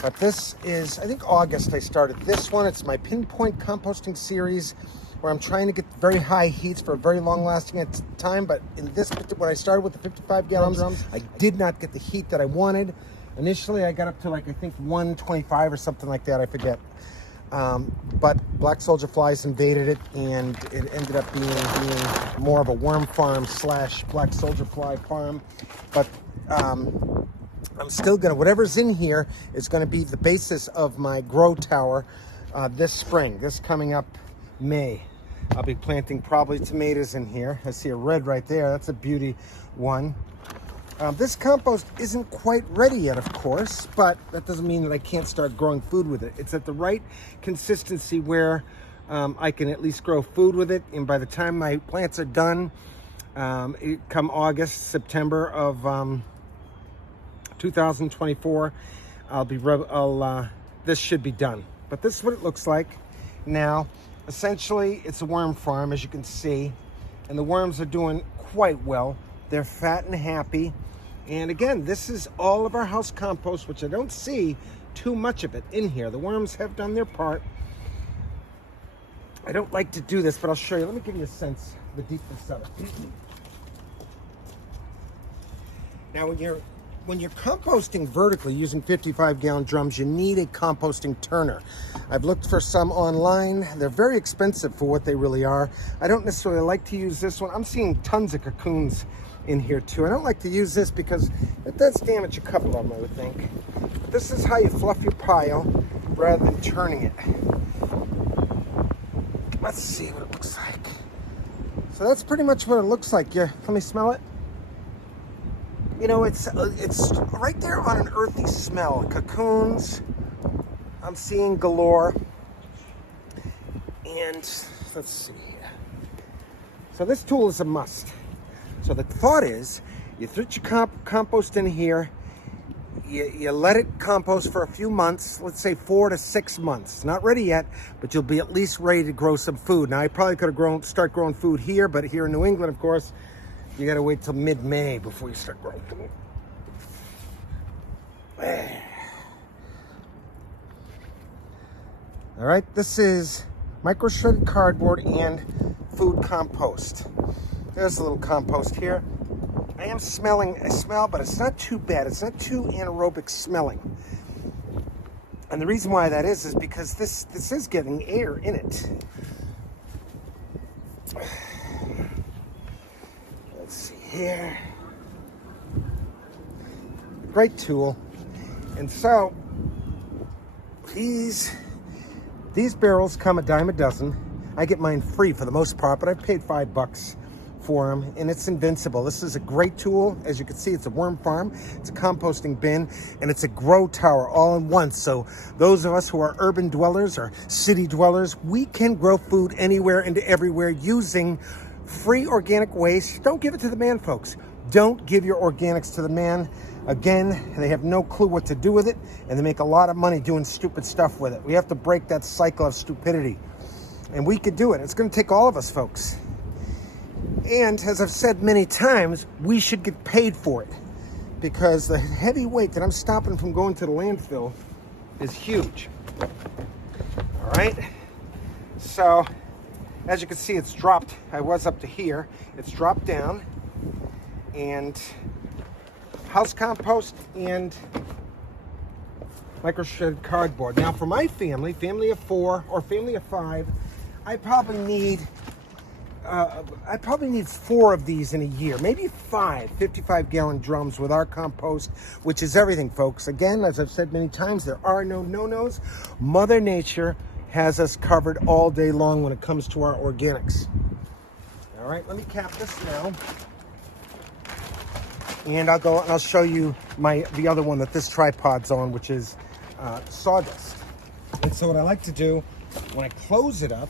But this is, I think August I started this one. It's my Pinpoint composting series where I'm trying to get very high heats for a very long lasting time. But in this, when I started with the 55 gallon drums, I did not get the heat that I wanted. Initially, I got up to like, I think 125 or something like that, I forget. But black soldier flies invaded it, and it ended up being more of a worm farm / black soldier fly farm. But I'm still gonna, whatever's in here is gonna be the basis of my grow tower this spring, this coming up May. I'll be planting probably tomatoes in here. I see a red right there. That's a beauty one. This compost isn't quite ready yet, of course, but that doesn't mean that I can't start growing food with it. It's at the right consistency where I can at least grow food with it. And by the time my plants are done, come August, September of 2024, this should be done. But this is what it looks like now. Essentially, it's a worm farm, as you can see, and the worms are doing quite well. They're fat and happy. And again, this is all of our house compost, which I don't see too much of it in here. The worms have done their part. I don't like to do this, but I'll show you. Let me give you a sense of the deepness of it. Now, when you're composting vertically using 55 gallon drums, you need a composting turner. I've looked for some online. They're very expensive for what they really are. I don't necessarily like to use this one. I'm seeing tons of cocoons in here too. I don't like to use this because it does damage a couple of them, I would think. But this is how you fluff your pile rather than turning it. Let's see what it looks like. So that's pretty much what it looks like. Yeah, let me smell it. You know, it's right there on an earthy smell. Cocoons, I'm seeing galore. And let's see here. So this tool is a must. So the thought is, you throw your compost in here, you let it compost for a few months, let's say 4 to 6 months. It's not ready yet, but you'll be at least ready to grow some food. Now, I probably could have start growing food here, but here in New England, of course, you got to wait till mid-May before you start growing food. All right, this is micro shredded cardboard and food compost. There's a little compost here. I am smelling a smell, but it's not too bad. It's not too anaerobic smelling. And the reason why that is because this is getting air in it. Let's see here. Great tool. And so these barrels come a dime a dozen. I get mine free for the most part, but I've paid $5 for them, and it's invincible. This is a great tool. As you can see, it's a worm farm, it's a composting bin, and it's a grow tower all in one. So those of us who are urban dwellers or city dwellers, we can grow food anywhere and everywhere using free organic waste. Don't give it to the man, folks. Don't give your organics to the man. Again, they have no clue what to do with it, and they make a lot of money doing stupid stuff with it. We have to break that cycle of stupidity, and we could do it. It's going to take all of us, folks. And as I've said many times, we should get paid for it, because the heavy weight that I'm stopping from going to the landfill is huge. All right. So as you can see, it's dropped. I was up to here. It's dropped down. And house compost and micro shredded cardboard. Now for my family of 4 or family of 5, I probably need 4 of these in a year, maybe 5 55 gallon drums with our compost, which is everything, folks. Again, as I've said many times, there are no no-nos. Mother Nature has us covered all day long when it comes to our organics. All right, let me cap this now. And I'll go and I'll show you the other one that this tripod's on, which is sawdust. And so what I like to do when I close it up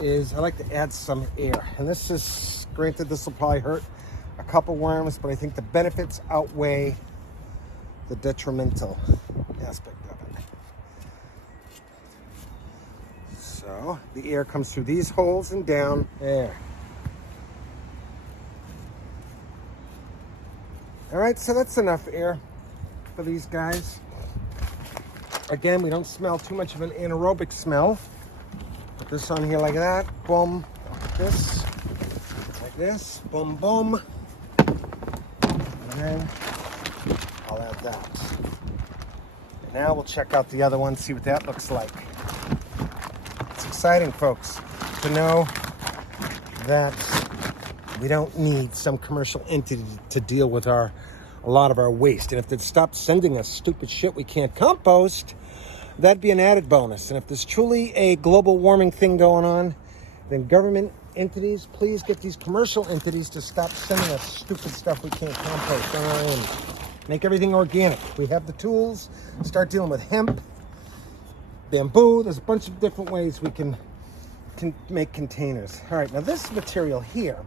is I like to add some air. And this is, granted, this will probably hurt a couple worms, but I think the benefits outweigh the detrimental aspect of it. So the air comes through these holes and down there. All right, so that's enough air for these guys. Again, we don't smell too much of an anaerobic smell. Put this on here like that. Boom. This. Like this. Boom, boom. And then I'll add that. And now we'll check out the other one, see what that looks like. It's exciting, folks, to know that we don't need some commercial entity to deal with a lot of our waste. And if they'd stop sending us stupid shit we can't compost, that'd be an added bonus. And if there's truly a global warming thing going on, then government entities, please get these commercial entities to stop sending us stupid stuff we can't compost on our own. Make everything organic. We have the tools. Start dealing with hemp, bamboo. There's a bunch of different ways we can make containers. All right, now this material here,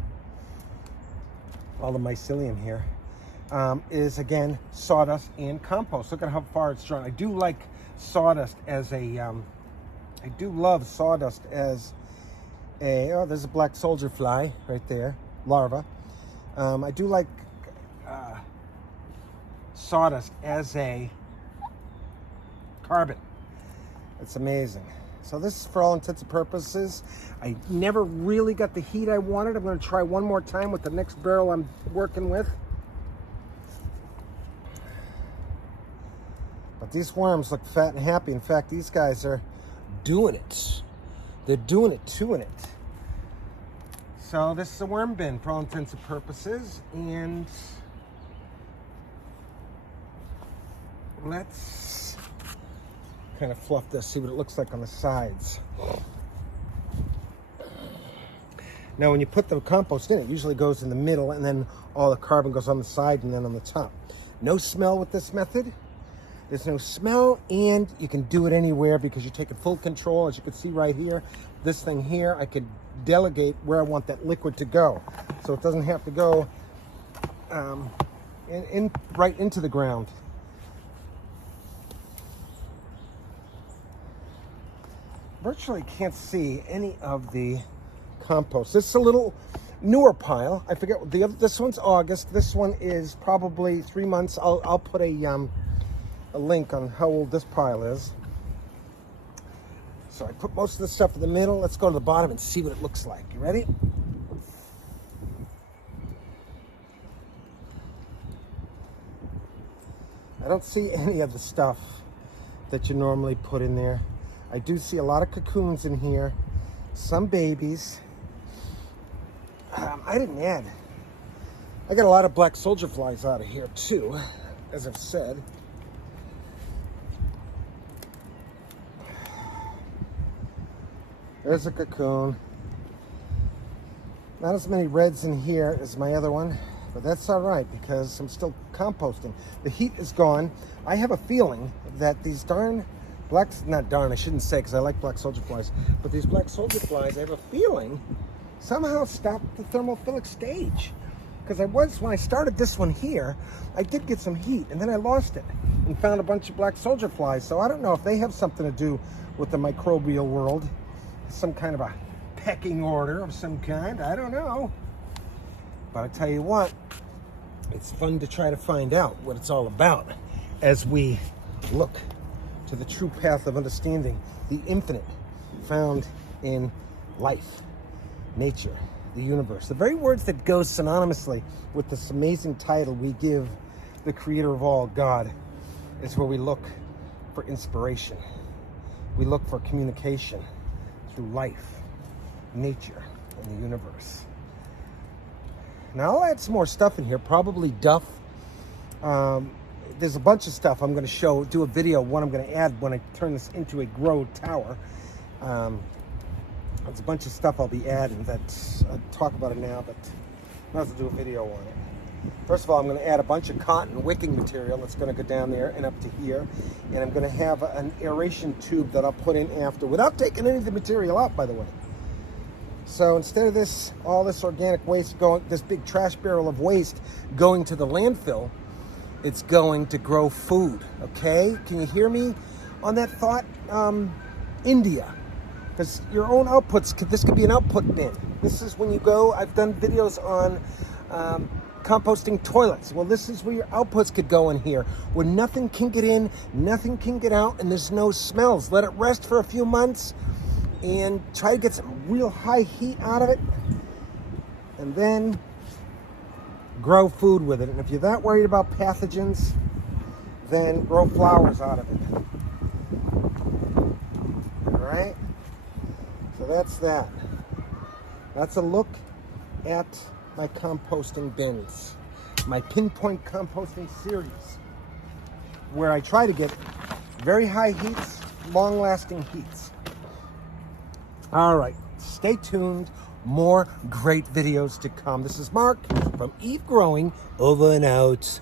all the mycelium here, is again sawdust and compost. Look at how far it's drawn. I do like sawdust as a, I do love sawdust as a, oh, there's a black soldier fly right there, larva. I do like sawdust as a carbon. It's amazing. So this is for all intents and purposes. I never really got the heat I wanted. I'm going to try one more time with the next barrel I'm working with. But these worms look fat and happy. In fact, these guys are doing it. They're doing it, chewing it. So this is a worm bin for all intents and purposes. And let's kind of fluff this, see what it looks like on the sides. Now when you put the compost in, it usually goes in the middle and then all the carbon goes on the side and then on the top. No smell with this method. There's no smell, and you can do it anywhere because you're taking full control. As you can see right here, this thing here, I could delegate where I want that liquid to go. So it doesn't have to go right into the ground. Virtually can't see any of the compost. This is a little newer pile. I forget the other. This one's August. This one is probably 3 months. I'll put a link on how old this pile is. So I put most of the stuff in the middle. Let's go to the bottom and see what it looks like. You ready? I don't see any of the stuff that you normally put in there. I do see a lot of cocoons in here, some babies. I didn't add. I got a lot of black soldier flies out of here too, as I've said. There's a cocoon. Not as many reds in here as my other one, but that's all right because I'm still composting. The heat is gone. I have a feeling that these darn I shouldn't say because I like black soldier flies, but these black soldier flies, I have a feeling, somehow stopped the thermophilic stage. Because when I started this one here, I did get some heat, and then I lost it and found a bunch of black soldier flies. So I don't know if they have something to do with the microbial world, some kind of a pecking order of some kind, I don't know. But I tell you what, it's fun to try to find out what it's all about as we look to the true path of understanding the infinite found in life, nature, the universe. The very words that go synonymously with this amazing title we give the creator of all, God, is where we look for inspiration. We look for communication through life, nature, and the universe. Now I'll add some more stuff in here, probably duff. There's a bunch of stuff I'm going to do a video, what I'm going to add when I turn this into a grow tower. There's a bunch of stuff I'll be adding that I'll talk about it now, but I might as well do a video on it. First of all, I'm going to add a bunch of cotton wicking material that's going to go down there and up to here. And I'm going to have an aeration tube that I'll put in after without taking any of the material out, by the way. So instead of all this organic waste going, this big trash barrel of waste going to the landfill, it's going to grow food, okay? Can you hear me on that thought? India. Because your own outputs, this could be an output bin. This is when you go, I've done videos on composting toilets. Well, this is where your outputs could go in here, where nothing can get in, nothing can get out, and there's no smells. Let it rest for a few months and try to get some real high heat out of it, and then grow food with it. And if you're that worried about pathogens, then grow flowers out of it. All right? So that's that. That's a look at my composting bins, my Pinpoint composting series, where I try to get very high heats, long-lasting heats. All right, stay tuned. More great videos to come. This is Mark from Eve Growing, over and out.